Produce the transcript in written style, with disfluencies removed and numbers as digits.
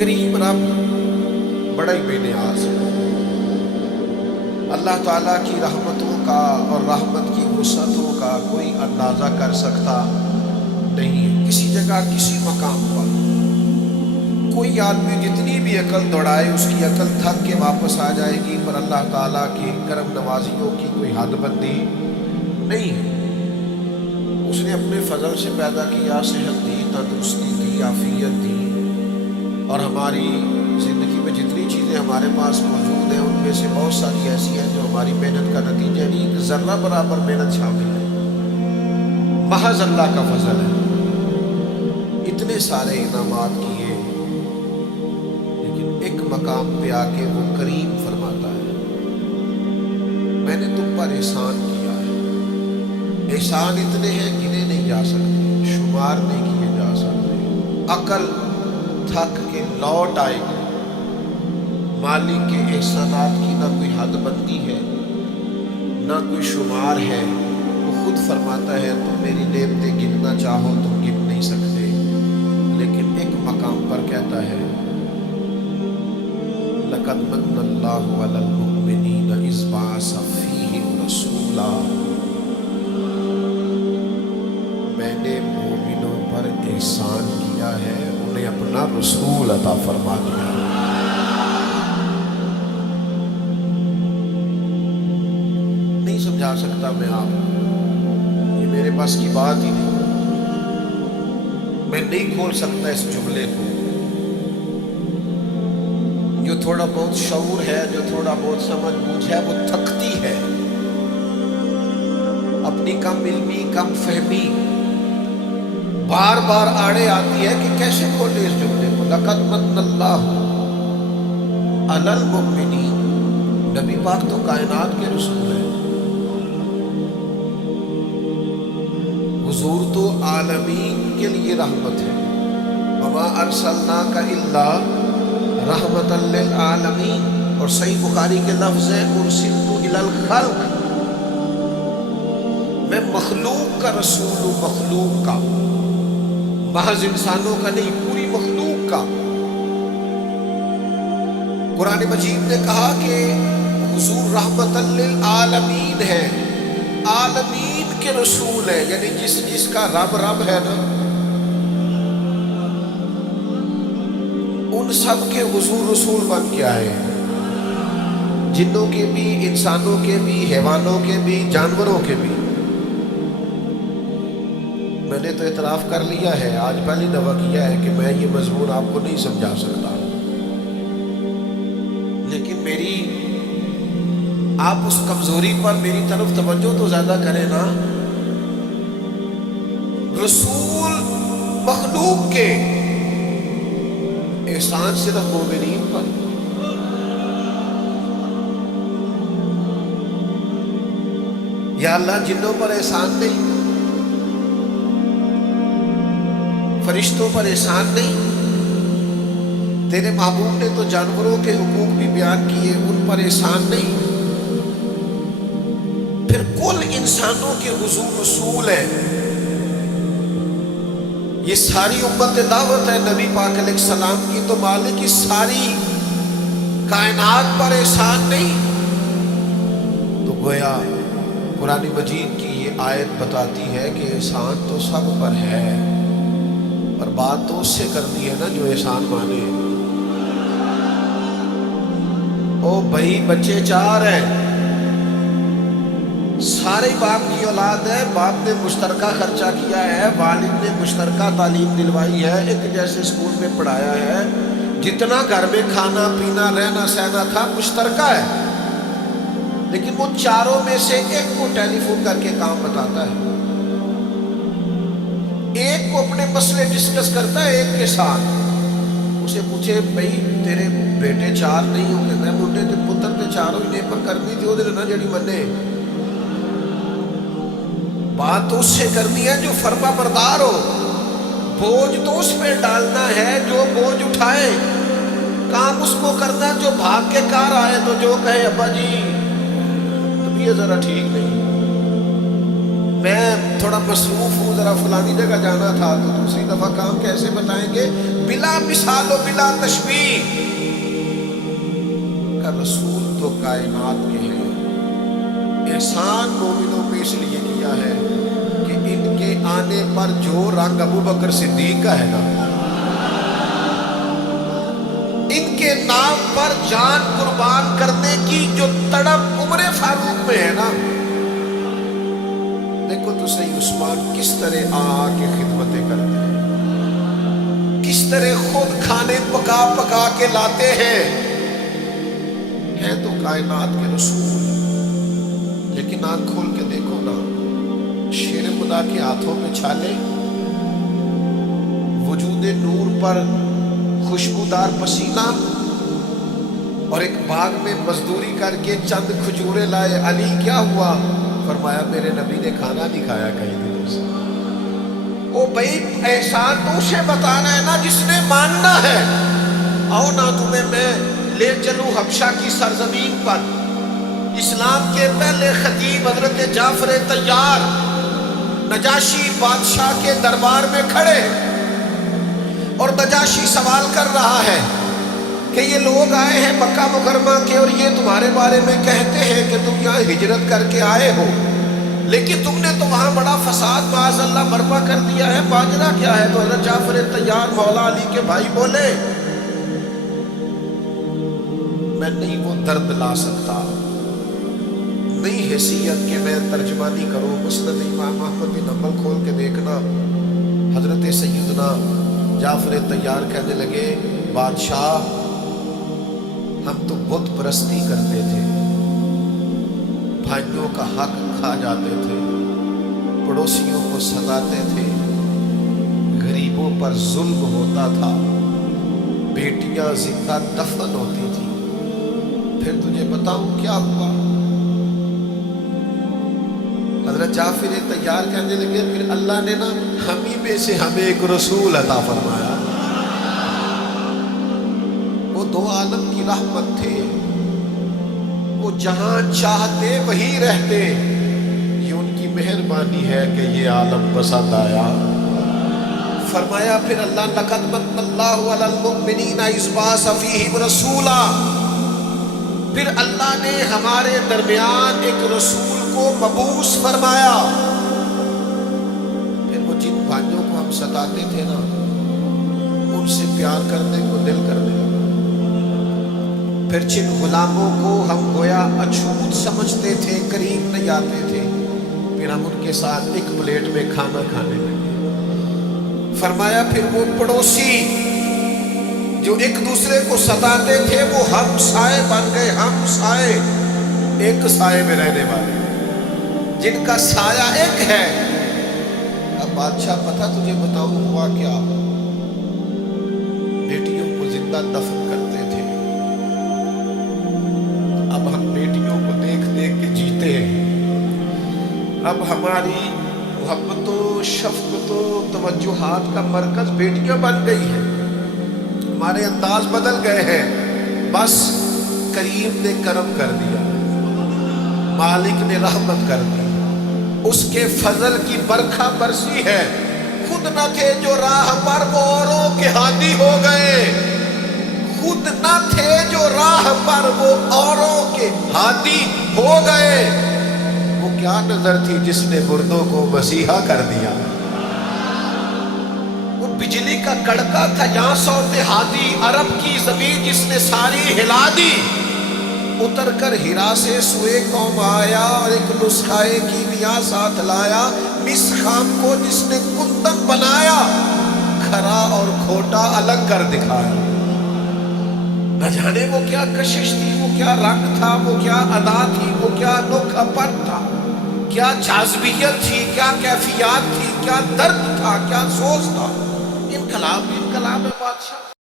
کریم رب بڑا ہی بے نیاز ہے۔ اللہ تعالیٰ کی رحمتوں کا اور رحمت کی وسعتوں کا کوئی اندازہ کر سکتا نہیں ہے۔ کسی جگہ کسی مقام پر کوئی آدمی جتنی بھی عقل دوڑائے اس کی عقل تھک کے واپس آ جائے گی، پر اللہ تعالیٰ کی کرم نوازیوں کی کوئی حد بندی نہیں ہے۔ اس نے اپنے فضل سے پیدا کیا، صحت دی، تندرستی دی، عافیت دی، اور ہماری زندگی میں جتنی چیزیں ہمارے پاس موجود ہیں ان میں سے بہت ساری ایسی ہیں جو ہماری محنت کا نتیجہ نہیں، ایک ذرہ برابر محنت شامل ہے، محض اللہ کا فضل ہے۔ اتنے سارے انعامات کیے، لیکن ایک مقام پہ آ کے وہ کریم فرماتا ہے میں نے تم پر احسان کیا ہے۔ احسان اتنے ہیں گنے نہیں جا سکتے، شمار نہیں کیے جا سکتے۔ عقل تھک کے لوٹ آئے گی۔ مالک کے احسانات کی نہ کوئی حد بندی ہے، نہ کوئی شمار ہے۔ وہ خود فرماتا ہے تم میری نعمتیں گننا چاہو تو گن نہیں سکتے، لیکن ایک مقام پر کہتا ہے لَقَدْ مَنَّ اللَّهُ عَلَى الْمُؤْمِنِينَ إِذْ بَعَثَ فِيهِمْ رَسُولًا۔ میں نے مومنوں پر احسان کیا ہے، انہیں اپنا رسول عطا فرما دیا۔ نہیں سمجھا سکتا میں آپ، یہ میرے پاس کی بات ہی نہیں، میں نہیں کھول سکتا اس جملے کو۔ جو تھوڑا بہت شعور ہے، جو تھوڑا بہت سمجھ بوجھ ہے، وہ تھکتی ہے۔ اپنی کم علمی، کم فہمی بار بار آڑے آتی ہے کہ کیسے کھولے اس جملے کو۔ لَقَدْ مَنَّ اللَّهُ عَلَى الْمُؤْمِنِينَ، نبی پاک تو کائنات کے رسول ہیں، حضور تو عالمین کے لیے رحمت ہے۔ وَمَا أَرْسَلْنَاكَ إِلَّا رَحْمَةً لِلْعَالَمِينَ، اور صحیح بخاری کے لفظ ہے أُرْسِلْتُ إِلَى الْخَلْقِ، میں مخلوق کا رسول ہوں، مخلوق کا، محض انسانوں کا نہیں، پوری مخلوق کا۔ قرآن مجید نے کہا کہ حضور رحمت للعالمین ہے، عالمین کے رسول ہے، یعنی جس کا رب رب ہے نا، ان سب کے حضور رسول بن کے آئے ہیں، جنوں کے بھی، انسانوں کے بھی، حیوانوں کے بھی، جانوروں کے بھی۔ میں نے تو اعتراف کر لیا ہے، آج پہلی دفعہ کیا ہے کہ میں یہ مضمون آپ کو نہیں سمجھا سکتا، لیکن میری آپ اس کمزوری پر میری طرف توجہ تو زیادہ کریں نا۔ رسول مخلوق کے، احسان صرف مومنین پر۔ یا اللہ جنوں پر احسان نہیں، فرشتوں پر احسان نہیں، تیرے محبوب نے تو جانوروں کے حقوق بھی بیان کیے، ان پر احسان نہیں، پھر کل انسانوں کے حضور رسول ہے۔ یہ ساری امت دعوت ہے نبی پاک علیہ السلام کی، تو مالک اس ساری کائنات پر احسان نہیں؟ تو گویا قرآن مجید کی یہ آیت بتاتی ہے کہ احسان تو سب پر ہے، پر بات تو اس سے کرنی ہے نا جو احسان مانے۔ او بھائی بچے چار ہیں، سارے باپ کی اولاد ہے، باپ نے مشترکہ خرچہ کیا ہے، والد نے مشترکہ تعلیم دلوائی ہے، ایک جیسے اسکول میں پڑھایا ہے، جتنا گھر میں کھانا پینا رہنا سہنا تھا مشترکہ ہے، لیکن وہ چاروں میں سے ایک کو ٹیلی فون کر کے کام بتاتا ہے، ایک کو اپنے مسئلے ڈسکس کرتا ہے ایک کے ساتھ۔ اسے پوچھے بھئی تیرے بیٹے چار نہیں ہوں گے، منڈے تے پتر تے چاروں ہی نے، پر کرنی تھی وہ دے نا جڑی منے۔ بات تو اس سے کرنی ہے جو فرما بردار ہو، بوجھ تو اس پہ ڈالنا ہے جو بوجھ اٹھائے، کام اس کو کرنا جو بھاگ کے کار آئے، تو جو کہے ابا جی طبیعت ذرا ٹھیک نہیں، میں تھوڑا مصروف ہوں، ذرا فلانی جگہ جانا تھا، تو دوسری دفعہ کام کیسے بتائیں گے؟ بلا مثال و بلا تشبیہ کا رسول تو کائنات کے ہیں۔ احسان مومنوں پہ اس لیے کیا ہے کہ ان کے آنے پر جو رنگ ابو بکر صدیق کا ہے نا، ان کے نام پر جان قربان کرنے کی جو تڑپ عمر فاروق میں ہے نا، دیکھو تو صحیح عثمان کس طرح آ کے خدمتیں کرتے ہیں، کس طرح خود کھانے پکا پکا کے لاتے ہیں تو کائنات کے رسول، لیکن آنکھ کھول کے دیکھو نا، شیر خدا کے ہاتھوں میں چھالے، وجود نور پر خوشبودار پسینہ، اور ایک باغ میں مزدوری کر کے چند کھجورے لائے۔ علی کیا ہوا؟ فرمایا میرے نبی نے کھانا نہیں کھایا کئی دنوں سے۔ او بھائی احسان تو اسے بتانا ہے نا جس نے ماننا ہے۔ آؤ نا تمہیں میں لے چلوں حبشہ کی سرزمین پر، اسلام کے پہلے خطیب حضرت جعفر طیار نجاشی بادشاہ کے دربار میں کھڑے، اور نجاشی سوال کر رہا ہے کہ یہ لوگ آئے ہیں مکہ مکرمہ کے اور یہ تمہارے بارے میں کہتے ہیں کہ تم یہاں ہجرت کر کے آئے ہو، لیکن تم نے تو وہاں بڑا فساد معاذ اللہ برپا کر دیا ہے، ماجرا کیا ہے؟ تو حضرت جعفر طیار مولا علی کے بھائی بولے میں نہیں وہ درد لا سکتا، نہیں حیثیت کہ میں ترجمانی کروں۔ مسند امام احمد بن حنبل کھول کے دیکھنا، حضرت سیدنا جعفر طیار کہنے لگے بادشاہ ہم تو بت پرستی کرتے تھے، بھائیوں کا حق کھا جاتے تھے، پڑوسیوں کو ستاتے تھے، غریبوں پر ظلم ہوتا تھا، بیٹیاں زندہ دفن ہوتی تھی، پھر تجھے بتاؤں کیا ہوا؟ حضرت جعفر طیار کہنے لگے پھر اللہ نے نا ہم ہی میں سے ہمیں ایک رسول عطا فرمایا، وہ دو عالم کی رحمت تھے، وہ جہاں چاہتے وہی رہتے، یہ ان کی مہربانی ہے کہ یہ عالم پسند آیا۔ فرمایا پھر اللہ لقد من اللہ علی المؤمنین اذ بعث فیہم رسولا، پھر اللہ نے ہمارے درمیان ایک رسول کو مبعوث فرمایا۔ پھر وہ جن بھائیوں کو ہم ستاتے تھے نا، ان سے پیار کرنے کو دل کرنے لگا، پھر جن غلاموں کو ہم گویا اچھوت سمجھتے تھے، قریب نہیں آتے تھے، پھر ہم ان کے ساتھ ایک پلیٹ میں کھانا کھانے لگے۔ فرمایا پھر وہ پڑوسی جو ایک دوسرے کو ستاتے تھے وہ ہم سائے بن گئے، ہم سائے، ایک سائے میں رہنے والے، جن کا سایہ ایک ہے۔ اب بادشاہ پتہ تجھے بتاؤں ہوا کیا؟ بیٹیوں کو زندہ دفن کرتے تھے، اب ہم بیٹیوں کو دیکھ دیکھ کے جیتے ہیں، اب ہماری محبت و شفقت و توجہات کا مرکز بیٹیاں بن گئی ہیں، ہمارے انداز بدل گئے ہیں۔ بس کریم نے کرم کر دیا، مالک نے رحمت کر دی، اس کے فضل کی برکھا برسی ہے۔ خود نہ تھے جو راہ پر وہ اوروں کے ہادی ہو گئے، خود نہ تھے جو راہ پر وہ اوروں کے ہادی ہو گئے۔ وہ کیا نظر تھی جس نے مردوں کو مسیحا کر دیا؟ وہ بجلی کا کڑکا تھا یہاں صوت ہادی، عرب کی زمین جس نے ساری ہلا دی۔ اتر کر ہیرا سے سوئے قوم آیا اور ایک نسخہ کیمیا ساتھ لایا، مس خام کو جس نے کندن بنایا، کھرا اور کھوٹا الگ کر دکھایا۔ نہ جانے وہ کیا کشش تھی، وہ کیا رنگ تھا، وہ کیا ادا تھی، وہ کیا انوکھا پن تھا، کیا جاذبیت تھی، کیا کیفیات تھی، کیا درد تھا، کیا سوز تھا۔ انقلاب ہے بادشاہ۔